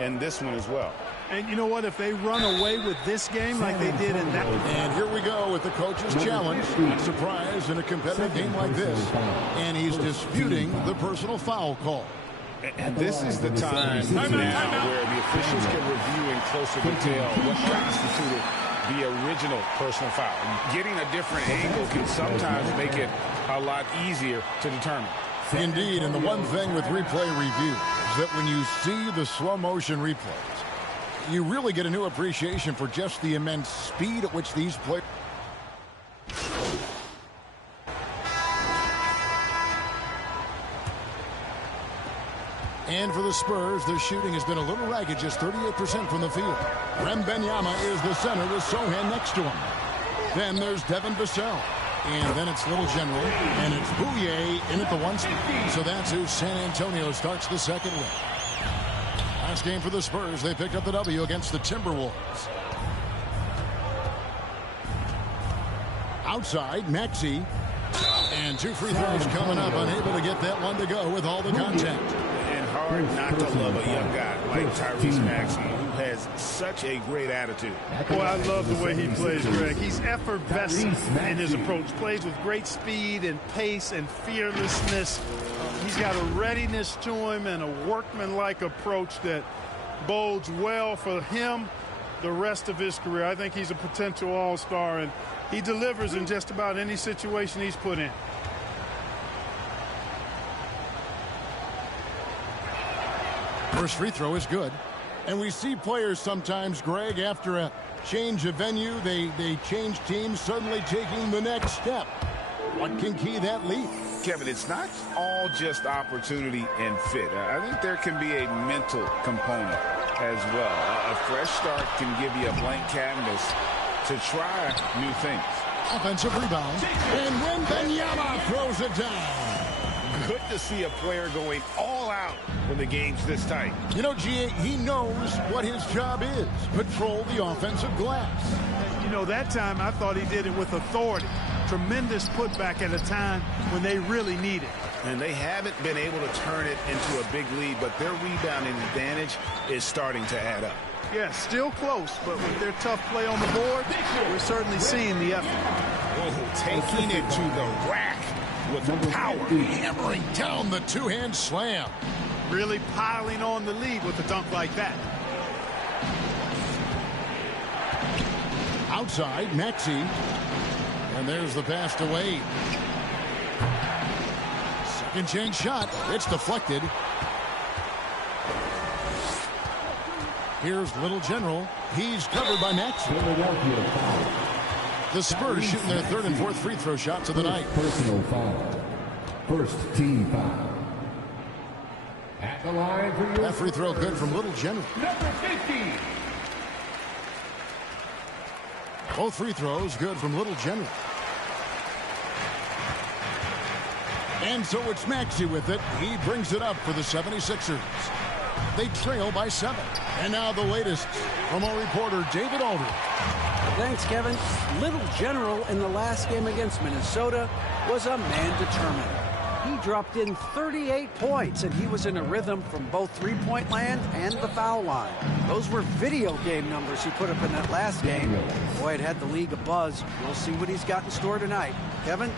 in this one as well. And you know what? If they run away with this game like they did in that. And here we go with the coach's challenge. Surprise in a competitive game like this. And he's disputing the personal foul call. And this is the time now where the officials can review in closer detail what constituted the original personal foul. Getting a different angle can sometimes make it a lot easier to determine. Indeed, and the one thing with replay review is that when you see the slow motion replays, you really get a new appreciation for just the immense speed at which these players. And for the Spurs, their shooting has been a little ragged, just 38% from the field. Wembanyama is the center with Sochan next to him. Then there's Devin Vassell. And then it's Little General, and it's Bouye in at the 1 spot. So that's who San Antonio starts the second with. Last game for the Spurs, they picked up the W against the Timberwolves. Outside, Maxey. And 2 free throws coming up, unable to get that one to go with all the contact. And hard not to love a young guy like Tyrese Maxey, who has such a great attitude. Boy, I love the way he plays, Greg. He's effervescent in his approach. Plays with great speed and pace and fearlessness. He's got a readiness to him and a workmanlike approach that bodes well for him the rest of his career. I think he's a potential all-star, and he delivers in just about any situation he's put in. First free throw is good. And we see players sometimes, Greg, after a change of venue, they change teams, suddenly taking the next step. What can key that lead? Kevin, it's not all just opportunity and fit. I think there can be a mental component as well. A fresh start can give you a blank canvas to try new things. Offensive rebound. And Wembanyama throws it down. Good to see a player going all out when the game's this tight. You know, G.A., he knows what his job is. Patrol the offensive glass. You know, that time I thought he did it with authority. Tremendous putback at a time when they really need it. And they haven't been able to turn it into a big lead, but their rebounding advantage is starting to add up. Yeah, still close, but with their tough play on the board, we're certainly seeing the effort. Oh, taking it to the rack with the power. Hammering down the two-hand slam. Really piling on the lead with a dunk like that. Outside, Maxey. And there's the pass to Wade. Second chance shot. It's deflected. Here's Little General. He's covered by Maxey. The Spurs shooting their third and fourth free throw shots of the night. Personal foul. First team foul. At the line for your that free throw good from Little General. Number 50. Both free throws good from Little General. And so it's Maxey with it. He brings it up for the 76ers. They trail by 7. And now the latest from our reporter, David Aldridge. Thanks, Kevin. Little General in the last game against Minnesota was a man determined. He dropped in 38 points, and he was in a rhythm from both three-point land and the foul line. Those were video game numbers he put up in that last game. Boy, it had the league abuzz. We'll see what he's got in store tonight. Kevin?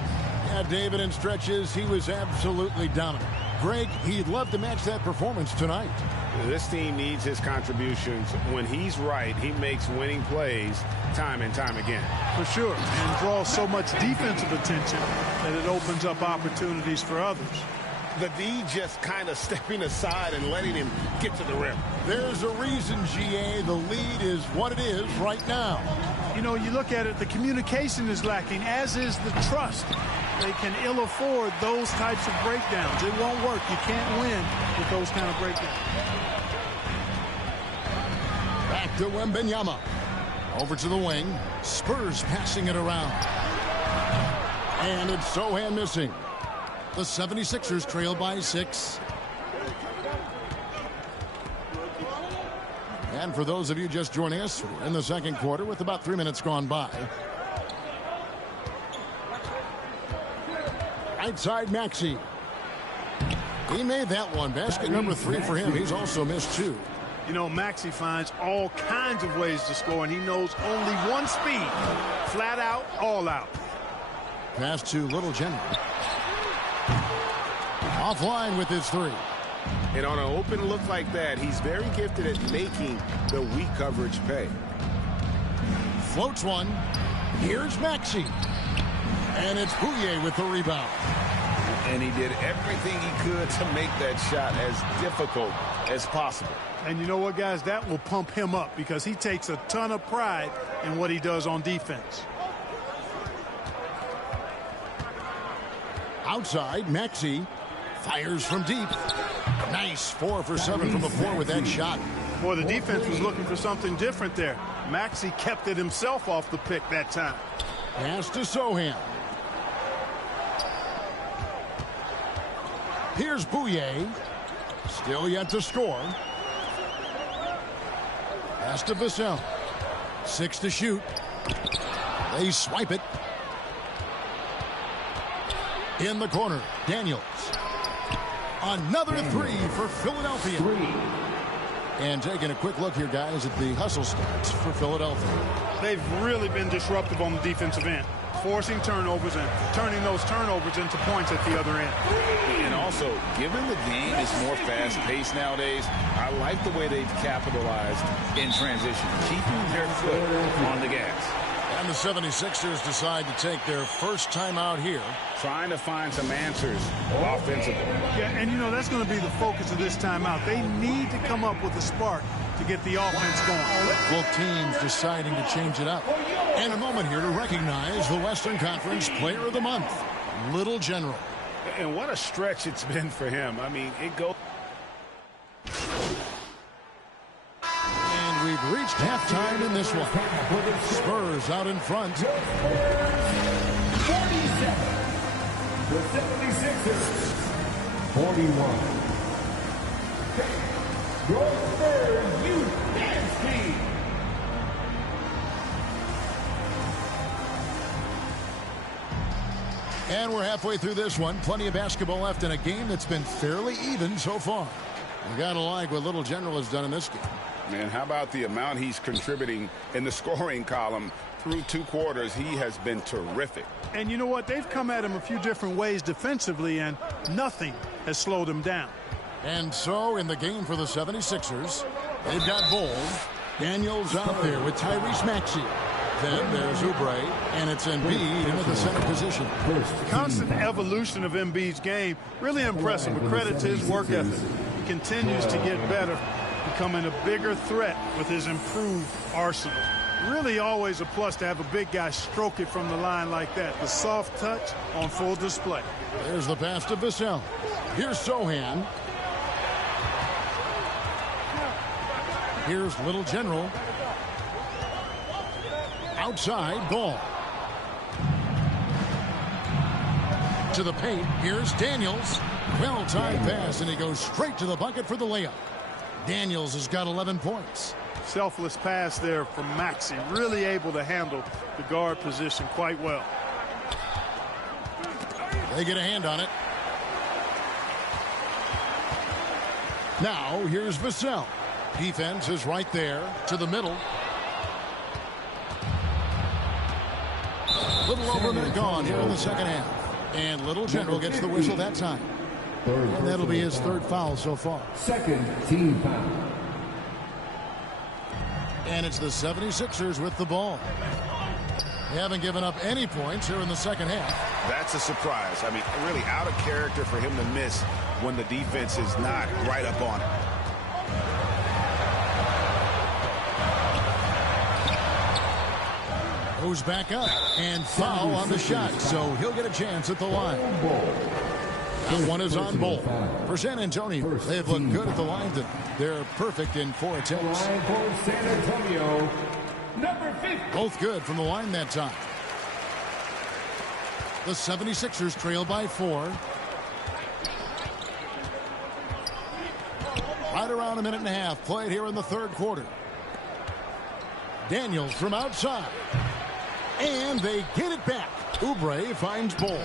Yeah, David, in stretches, he was absolutely dominant. Greg, he'd love to match that performance tonight. This team needs his contributions. When he's right, he makes winning plays time and time again. For sure, and draws so much defensive attention that it opens up opportunities for others. The D just kind of stepping aside and letting him get to the rim. There's a reason, GA, the lead is what it is right now. You know, you look at it, the communication is lacking, as is the trust. They can ill afford those types of breakdowns. It won't work. You can't win with those kind of breakdowns. Back to Wembanyama. Over to the wing. Spurs passing it around. And it's Sochan missing. The 76ers trail by 6. And for those of you just joining us, we're in the second quarter with about 3 minutes gone by. Outside Maxey. He made that one. Basket number 3 for him. He's also missed 2. You know, Maxey finds all kinds of ways to score, and he knows only one speed. Flat out, all out. Pass to Little General. Offline with his three. And on an open look like that, he's very gifted at making the weak coverage pay. Floats one. Here's Maxey. And it's Bouye with the rebound. And he did everything he could to make that shot as difficult as possible. And you know what, guys? That will pump him up because he takes a ton of pride in what he does on defense. Outside, Maxey fires from deep. Nice 4 for 7 from the floor with that shot. Boy, the defense was looking for something different there. Maxey kept it himself off the pick that time. Pass to Sochan. Here's Bouye. Still yet to score. Pass to Vassell. 6 to shoot. They swipe it. In the corner, Daniels. Another 3 for Philadelphia. And taking a quick look here, guys, at the hustle stats for Philadelphia. They've really been disruptive on the defensive end, forcing turnovers and turning those turnovers into points at the other end. And also, given the game is more fast-paced nowadays, I like the way they've capitalized in transition, keeping their foot on the gas. And the 76ers decide to take their first timeout here. Trying to find some answers offensively. Yeah, and you know, that's going to be the focus of this timeout. They need to come up with a spark to get the offense going. Both teams deciding to change it up. And a moment here to recognize the Western Conference Player of the Month, Little General. And what a stretch it's been for him. I mean, it goes. And we've reached halftime in this one. Spurs out in front. 47. The 76ers. 41. Your Spurs, you dance team. And we're halfway through this one. Plenty of basketball left in a game that's been fairly even so far. You gotta like what Little General has done in this game. Man, how about the amount he's contributing in the scoring column through 2 quarters? He has been terrific. And you know what? They've come at him a few different ways defensively, and nothing has slowed him down. And so in the game for the 76ers, they've got Bol. Daniels out there with Tyrese Maxey. Then there's Oubre, and it's Embiid into the center position. Constant evolution of Embiid's game, really impressive, but credit to his work ethic. He continues to get better, becoming a bigger threat with his improved arsenal. Really always a plus to have a big guy stroke it from the line like that. The soft touch on full display. There's the pass to Vassell. Here's Sochan. Here's Little General. Outside, Ball. To the paint. Here's Daniels. Well-timed pass, and he goes straight to the bucket for the layup. Daniels has got 11 points. Selfless pass there from Maxey. Really able to handle the guard position quite well. They get a hand on it. Now, here's Vassell. Defense is right there to the middle. Little over a minute gone here in the second half. And Little General gets the whistle that time. And that'll be his 3rd foul so far. Second team foul. And it's the 76ers with the ball. They haven't given up any points here in the second half. That's a surprise. I mean, really out of character for him to miss when the defense is not right up on it. Goes back up and foul on the shot, so he'll get a chance at the line. That one is on Bol. For San Antonio, they've looked good at the line. They're perfect in 4 attempts. Line for San Antonio, number 50. Both good from the line that time. The 76ers trail by 4. Right around a minute and a half played here in the 3rd quarter. Daniels from outside. And they get it back. Oubre finds Bol.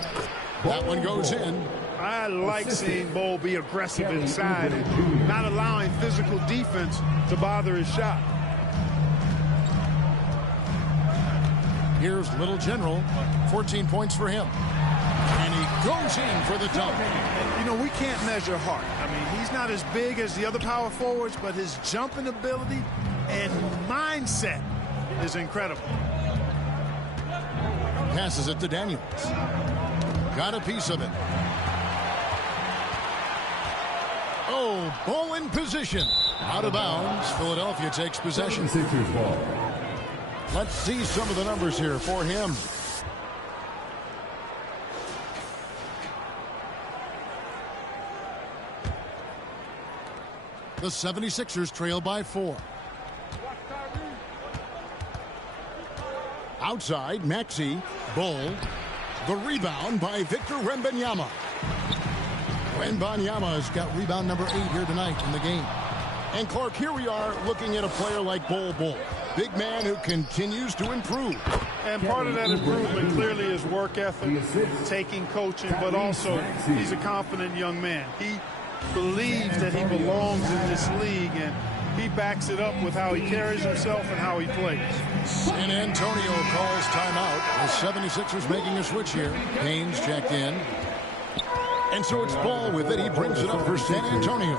That one goes in. I like seeing Bol be aggressive inside and not allowing physical defense to bother his shot. Here's Little General, 14 points for him. And he goes in for the dunk. You know, we can't measure Hart. I mean, he's not as big as the other power forwards, but his jumping ability and mindset is incredible. Passes it to Daniels. Got a piece of it. Oh, Bol in position. Out of bounds. Philadelphia takes possession. Sixers ball. Let's see some of the numbers here for him. The 76ers trail by 4. Outside, Maxey. Bol. The rebound by Victor Wembanyama. Wembanyama has got rebound number 8 here tonight in the game. And Clark, here we are looking at a player like Bol. Big man who continues to improve. And part of that improvement clearly is work ethic, taking coaching, but also he's a confident young man. He believes that he belongs in this league, and he backs it up with how he carries himself and how he plays. San Antonio calls timeout. The 76ers making a switch here. Haynes checked in. And so it's Bol with it. He brings it up for San Antonio.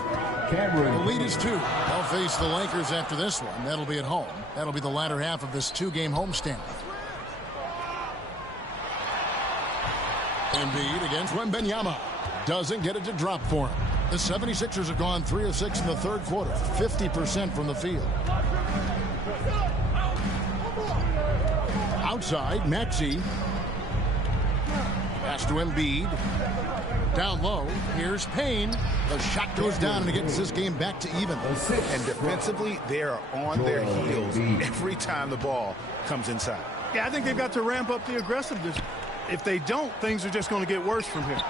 The lead is 2. They'll face the Lakers after this one. That'll be at home. That'll be the latter half of this 2-game homestand. Embiid against Wembanyama. Doesn't get it to drop for him. The 76ers have gone 3 of 6 in the third quarter. 50% from the field. Outside, Maxey. Pass to Embiid. Down low, here's Payne. The shot goes down and it gets this game back to even. And defensively, they are on their heels every time the ball comes inside. Yeah, I think they've got to ramp up the aggressiveness. If they don't, things are just going to get worse from here.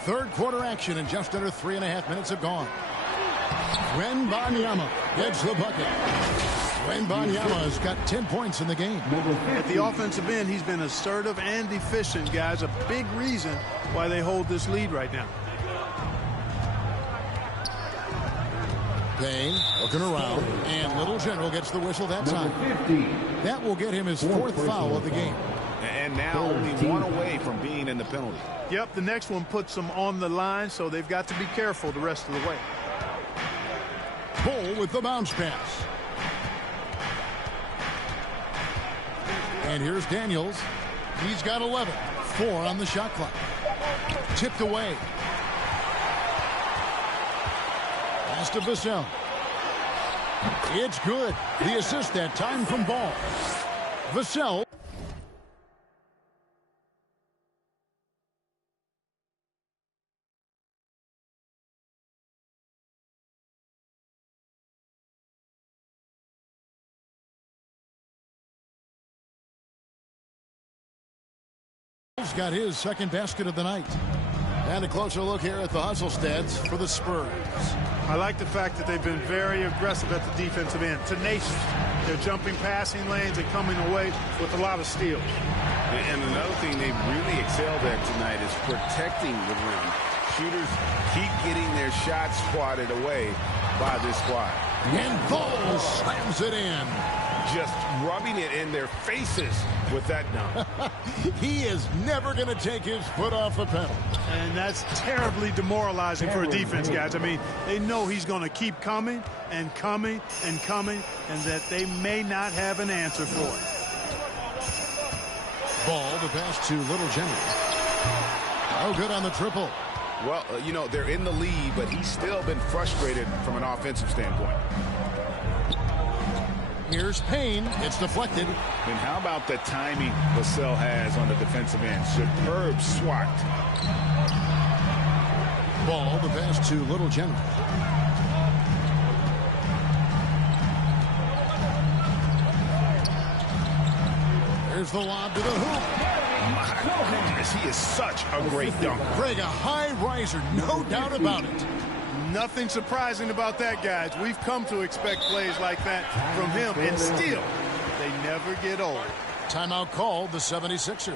Third quarter action and just under 3.5 minutes have gone. Wembanyama gets the bucket. Wembanyama has got 10 points in the game. At the offensive end, he's been assertive and efficient, guys. A big reason why they hold this lead right now. Payne looking around, and Little General gets the whistle that time. That will get him his 4th foul of the game. And now only 1 away from being in the penalty. Yep, the next one puts them on the line, so they've got to be careful the rest of the way. Bol with the bounce pass. And here's Daniels. He's got 11. 4 on the shot clock. Tipped away. Pass to Vassell. It's good. The assist that time from Bol. Vassell. Got his second basket of the night. And a closer look here at the hustle stats for the Spurs. I like the fact that they've been very aggressive at the defensive end. Tenacious. They're jumping passing lanes and coming away with a lot of steals. And another thing they've really excelled at tonight is protecting the rim. Shooters keep getting their shots swatted away by this squad. And Bol slams it in. Just rubbing it in their faces with that dunk. He is never going to take his foot off the pedal. And that's terribly demoralizing for a defense, guys. I mean, they know he's going to keep coming and coming and coming, and that they may not have an answer for it. Ball, the pass to Little General. Oh, good on the triple. Well, you know, they're in the lead, but he's still been frustrated from an offensive standpoint. Here's Payne. It's deflected. And how about the timing Vassell has on the defensive end? Superb swat. Ball, the pass to Little General. There's the lob to the hoop. My goodness, he is such a great dunker. Greg, a high riser, no doubt about it. Nothing surprising about that, guys. We've come to expect plays like that from him, and still, they never get old. Timeout called the 76ers.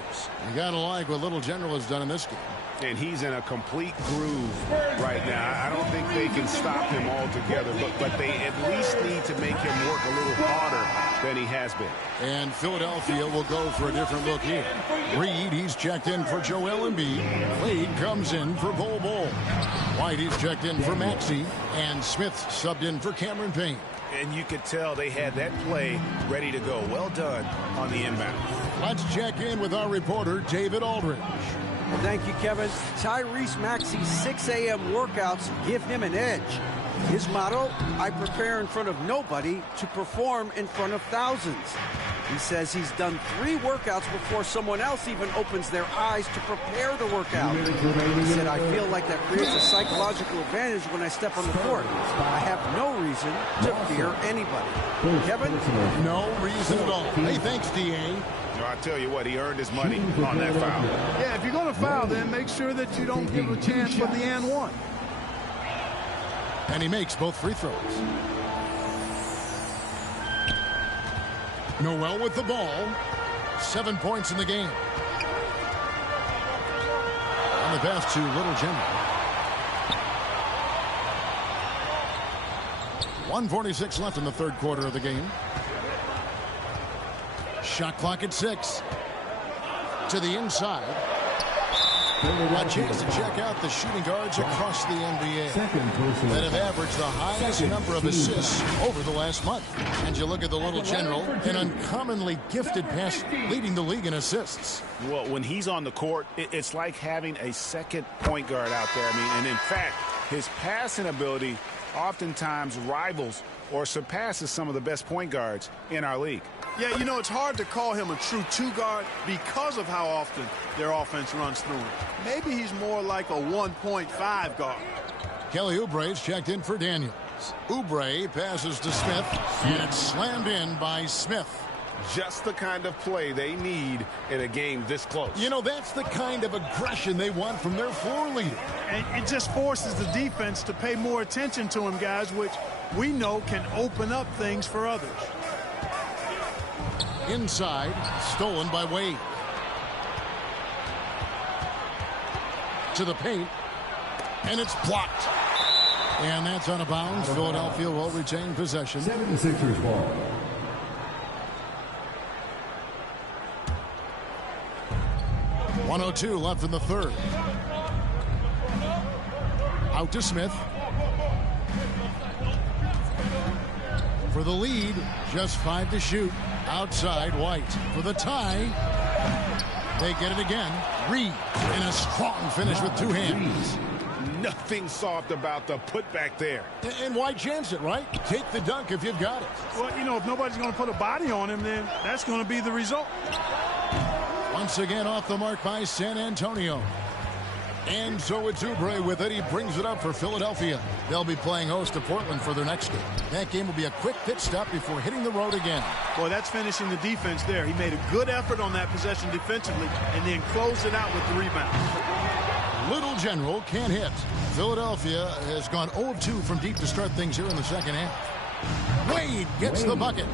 You got to like what Little General has done in this game. And he's in a complete groove right now. I don't think they can stop him altogether, but they at least need to make him work a little harder than he has been. And Philadelphia will go for a different look here. Reed, he's checked in for Joel Embiid. Wade comes in for Bol Bol. White, he's checked in for Maxey. And Smith subbed in for Cameron Payne. And you could tell they had that play ready to go. Well done on the inbound. Let's check in with our reporter, David Aldridge. Well, thank you, Kevin. Tyrese Maxey's 6 a.m. workouts give him an edge. His motto, I prepare in front of nobody to perform in front of thousands. He says he's done 3 workouts before someone else even opens their eyes to prepare to work out. He said, I feel like that creates a psychological advantage when I step on the court. I have no reason to fear anybody. Kevin? No reason at all. Hey, thanks, D.A. I tell you what, he earned his money on that foul. Yeah, if you're going to foul, then make sure that you don't give a chance for the and one. And he makes both free throws. Noel with the ball. 7 points in the game. On the pass to Little General. 1:46 left in the third quarter of the game. Shot clock at 6. To the inside. A chance to check out the shooting guards across the NBA that have averaged the highest number of assists over the last month. And you look at the Little General, an uncommonly gifted passer, leading the league in assists. Well, when he's on the court, it's like having a second point guard out there. I mean, and in fact, his passing ability oftentimes rivals or surpasses some of the best point guards in our league. Yeah, you know, it's hard to call him a true two-guard because of how often their offense runs through him. Maybe he's more like a 1.5 guard. Kelly Oubre's checked in for Daniels. Oubre passes to Smith, and it's slammed in by Smith. Just the kind of play they need in a game this close. You know, that's the kind of aggression they want from their floor leader. And it just forces the defense to pay more attention to him, guys, which we know can open up things for others. Inside, stolen by Wade. To the paint, and it's blocked. And that's out of bounds. Philadelphia will retain possession. 76ers ball. .102 left in the third. Out to Smith. For the lead, just 5 to shoot. Outside, White for the tie. They get it again. Reed in a strong finish with 2 hands. Nothing soft about the putback there. And why chance it, right? Take the dunk if you've got it. Well, you know, if nobody's going to put a body on him, then that's going to be the result. Once again off the mark by San Antonio. And so it's Oubre with it. He brings it up for Philadelphia. They'll be playing host to Portland for their next game. That game will be a quick pit stop before hitting the road again. Boy, that's finishing the defense there. He made a good effort on that possession defensively and then closed it out with the rebound. Little General can't hit. Philadelphia has gone 0-2 from deep to start things here in the second half. Wade gets the bucket.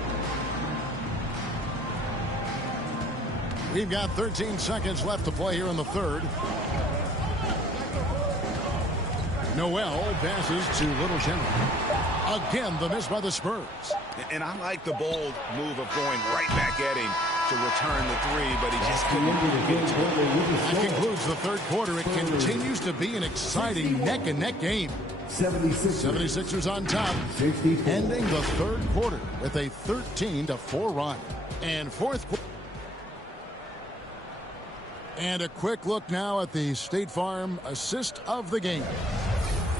We've got 13 seconds left to play here in the third. Noel passes to Little General. Again, the miss by the Spurs. And I like the bold move of going right back at him to return the 3, but he just couldn't get it to him. That concludes the third quarter. It continues to be an exciting neck-and-neck game. 76ers on top, ending the third quarter with a 13-4 run. And fourth quarter. And a quick look now at the State Farm assist of the game.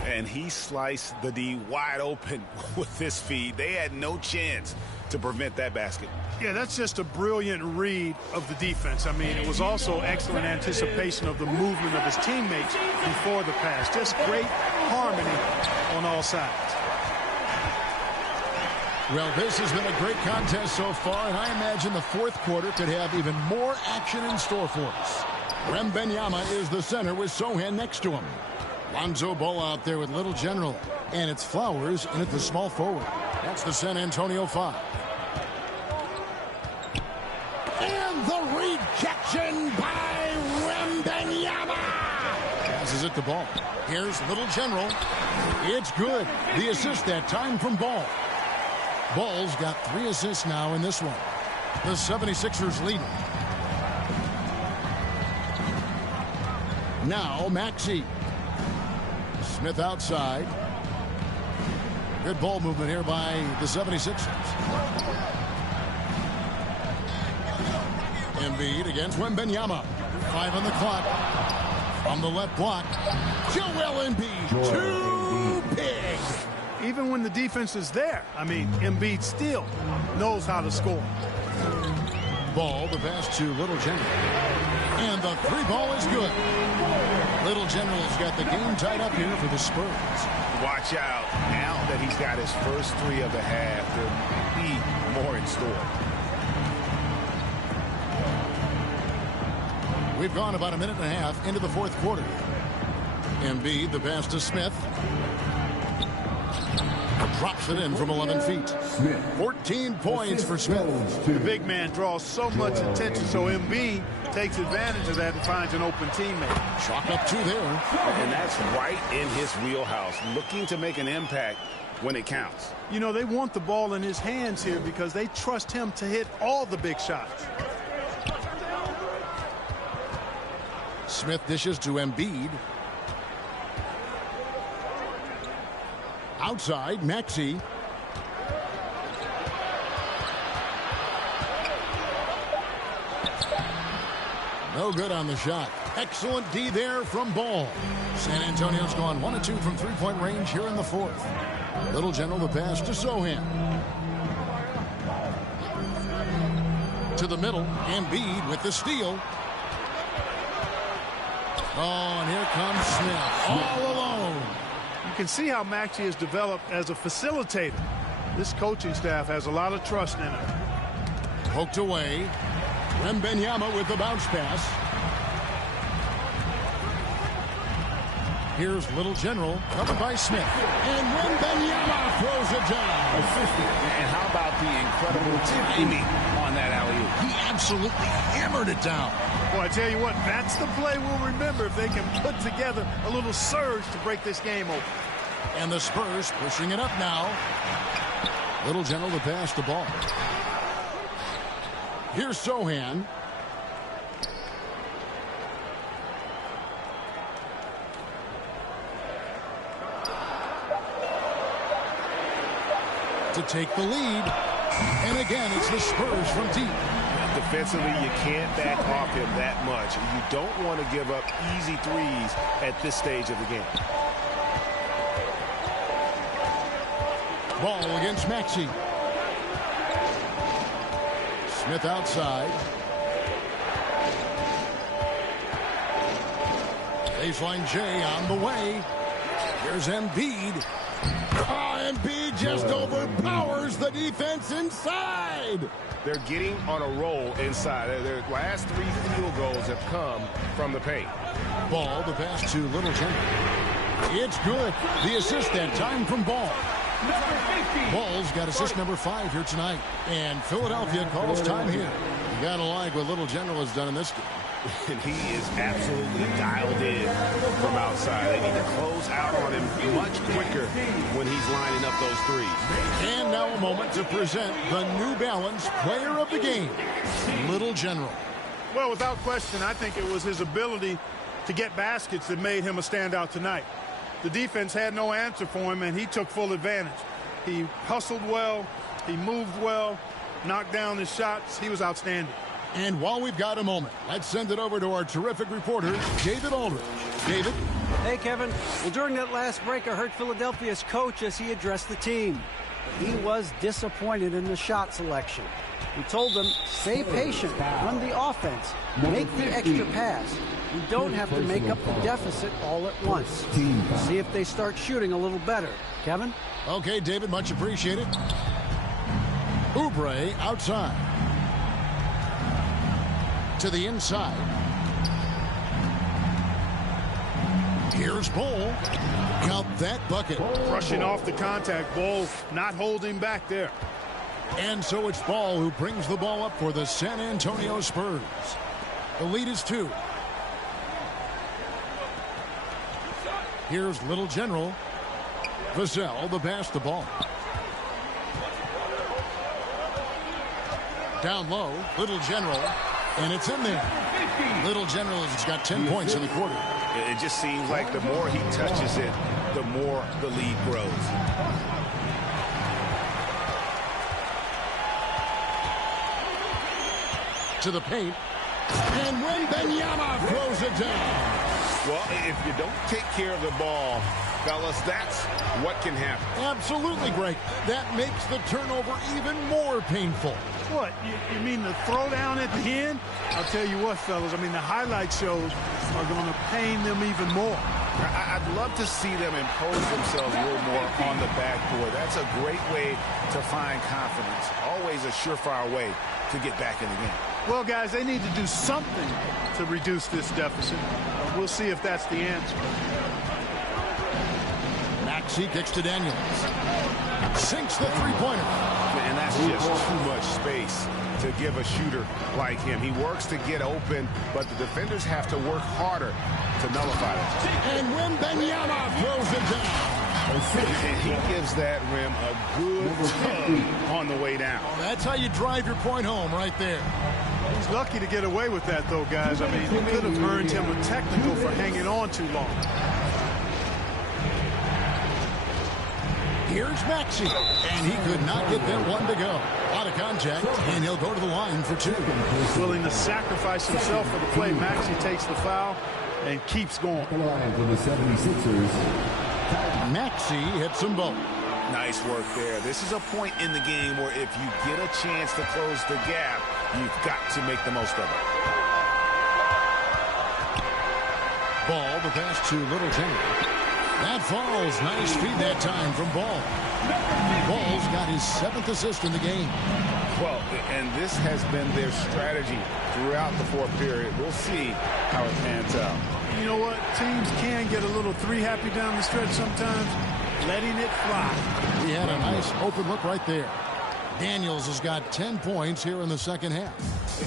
And he sliced the D wide open with this feed. They had no chance to prevent that basket. Yeah, that's just a brilliant read of the defense. I mean, it was also excellent anticipation of the movement of his teammates before the pass. Just great harmony on all sides. Well, this has been a great contest so far, and I imagine the fourth quarter could have even more action in store for us. Wembanyama is the center with Sohan next to him. Lonzo Ball out there with Little General, and it's Flowers in at the small forward. That's the San Antonio 5. And the rejection by Wembanyama. Passes it to Ball. Here's Little General. It's good. The assist that time from Ball. Ball's got 3 assists now in this one. The 76ers lead. Now Maxey. Smith outside. Good ball movement here by the 76ers. Embiid against Wembanyama. 5 on the clock. On the left block. Joel Embiid. Too big. Even when the defense is there, I mean, Embiid still knows how to score. Ball, the pass to Little General. And the 3-ball is good. Little General's got the game tied up here for the Spurs. Watch out. Now that he's got his first 3 of the half, there may be more in store. We've gone about a minute and a half into the 4th quarter. Embiid, the pass to Smith. Drops it in from 11 feet. 14 points for Smith. The big man draws so much attention, so Embiid takes advantage of that and finds an open teammate. Chalk up 2 there. And that's right in his wheelhouse, looking to make an impact when it counts. You know, they want the ball in his hands here because they trust him to hit all the big shots. Smith dishes to Embiid. Outside, Maxey. No good on the shot. Excellent D there from Ball. San Antonio's gone 1 of 2 from 3-point range here in the 4th. Little General, the pass to Sohan. To the middle, Embiid with the steal. Oh, and here comes Smith, all alone. You can see how Maxey has developed as a facilitator. This coaching staff has a lot of trust in him. Poked away. Wembanyama with the bounce pass. Here's Little General, covered by Smith. And Wembanyama throws it down. And how about the incredible timing on that alley-oop? He absolutely hammered it down. Well, I tell you what, that's the play we'll remember if they can put together a little surge to break this game open. And the Spurs pushing it up now. Little General to pass the ball. Here's Sohan. To take the lead. And again, it's the Spurs from deep. Defensively, you can't back off him that much. You don't want to give up easy threes at this stage of the game. Ball against Maxey. Smith outside. Baseline J on the way. Here's Embiid. Embiid just overpowers the defense inside. They're getting on a roll inside. Their last 3 field goals have come from the paint. Ball, the pass to Little General. It's good. The assist that time from Ball. Ball's got assist number 5 here tonight. And Philadelphia calls time here. You gotta like what Little General has done in this game. And he is absolutely dialed in from outside. They need to close out on him much quicker when he's lining up those threes. And now a moment to present the New Balance Player of the Game, Little General. Well, without question, I think it was his ability to get baskets that made him a standout tonight. The defense had no answer for him, and he took full advantage. He hustled well, he moved well, knocked down his shots. He was outstanding. And while we've got a moment, let's send it over to our terrific reporter, David Aldridge. David? Hey, Kevin. Well, during that last break, I heard Philadelphia's coach as he addressed the team. He was disappointed in the shot selection. He told them, stay patient, run the offense, make the extra pass. You don't have to make up the deficit all at once. See if they start shooting a little better. Kevin? Okay, David, much appreciated. Oubre outside. To the inside. Here's Ball. Count that bucket. Rushing off the contact. Ball not holding back there. And so it's Ball who brings the ball up for the San Antonio Spurs. The lead is 2. Here's Little General. Vassell, the pass to Ball. Down low, Little General, and it's in there. Little General has got 10 points in the quarter. It just seems like the more he touches it, the more the lead grows. To the paint, and Wembanyama throws it down. Well, if you don't take care of the ball, fellas, that's what can happen. Absolutely, Greg. That makes the turnover even more painful. What, you mean the throwdown at the end? I'll tell you what, fellas, I mean, the highlight shows are going to pain them even more. I'd love to see them impose themselves a little more on the backboard. That's a great way to find confidence. Always a surefire way to get back in the game. Well, guys, they need to do something to reduce this deficit. We'll see if that's the answer. Maxey kicks to Daniels. Sinks the three-pointer. And that's just too much space to give a shooter like him. He works to get open, but the defenders have to work harder to nullify it. And Wembanyama throws it down. And he gives that rim a good tug on the way down. Oh, that's how you drive your point home right there. He's lucky to get away with that, though, guys. I mean, it could have earned him a technical for hanging on too long. Here's Maxey, and he could not get that one to go. A lot of contact, and he'll go to the line for 2. Willing to sacrifice himself for the play. Maxey takes the foul and keeps going. The line for the 76ers. Maxey hits them both. Nice work there. This is a point in the game where if you get a chance to close the gap, you've got to make the most of it. Ball, the pass to Little General. That falls. Nice feed that time from Ball. Ball's got his 7th assist in the game. Well, and this has been their strategy throughout the 4th period. We'll see how it pans out. You know what? Teams can get a little three-happy down the stretch sometimes, letting it fly. He had a nice open look right there. Daniels has got 10 points here in the second half.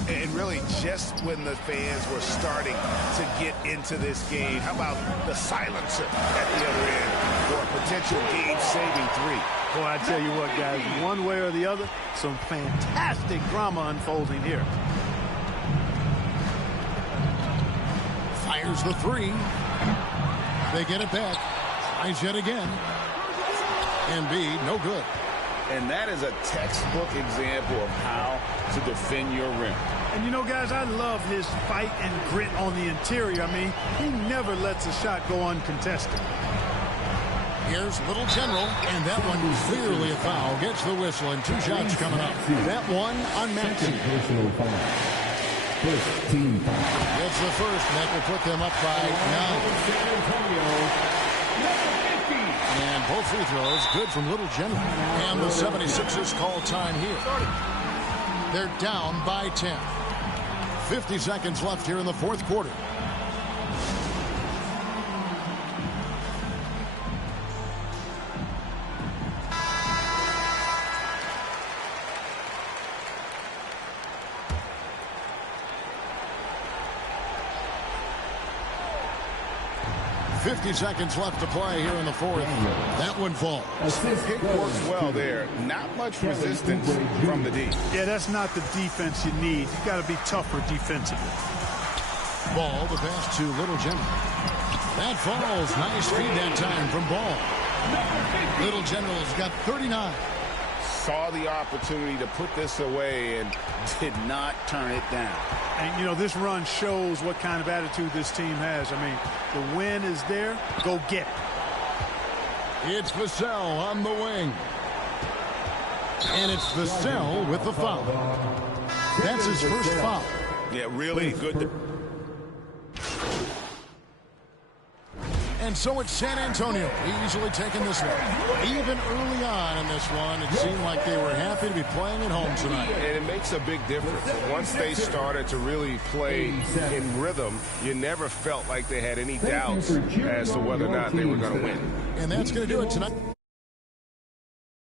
And really, just when the fans were starting to get into this game, how about the silencer at the other end for a potential game-saving 3? Boy, I tell you what, guys, one way or the other, some fantastic drama unfolding here. Fires the 3. They get it back. Tries yet again. Embiid, no good. And that is a textbook example of how to defend your rim. And you know, guys, I love his fight and grit on the interior. I mean, he never lets a shot go uncontested. Here's Little General, and that one clearly a foul. Gets the whistle, and 2 shots coming up. That one on Maxey. Personal foul. First team foul. Gets the first, and that will put them up by 9. And both free throws good from Little General. And the 76ers call time here. They're down by 10. 50 seconds left here in the 4th quarter. Seconds left to play here in the 4th. That one falls. It works well there. Not much resistance from the D. Yeah, that's not the defense you need. You got to be tougher defensively. Ball, the pass to Little General. That falls. Nice feed that time from Ball. Little General's got 39. Saw the opportunity to put this away and did not turn it down. And, you know, this run shows what kind of attitude this team has. I mean, the win is there. Go get it. It's Vassell on the wing. And it's Vassell with the foul. That's his first foul. Yeah, really good. And so it's San Antonio easily taking this one. Even early on in this one, it seemed like they were happy to be playing at home tonight. And it makes a big difference. Once they started to really play in rhythm, you never felt like they had any doubts as to whether or not they were going to win. And that's going to do it tonight.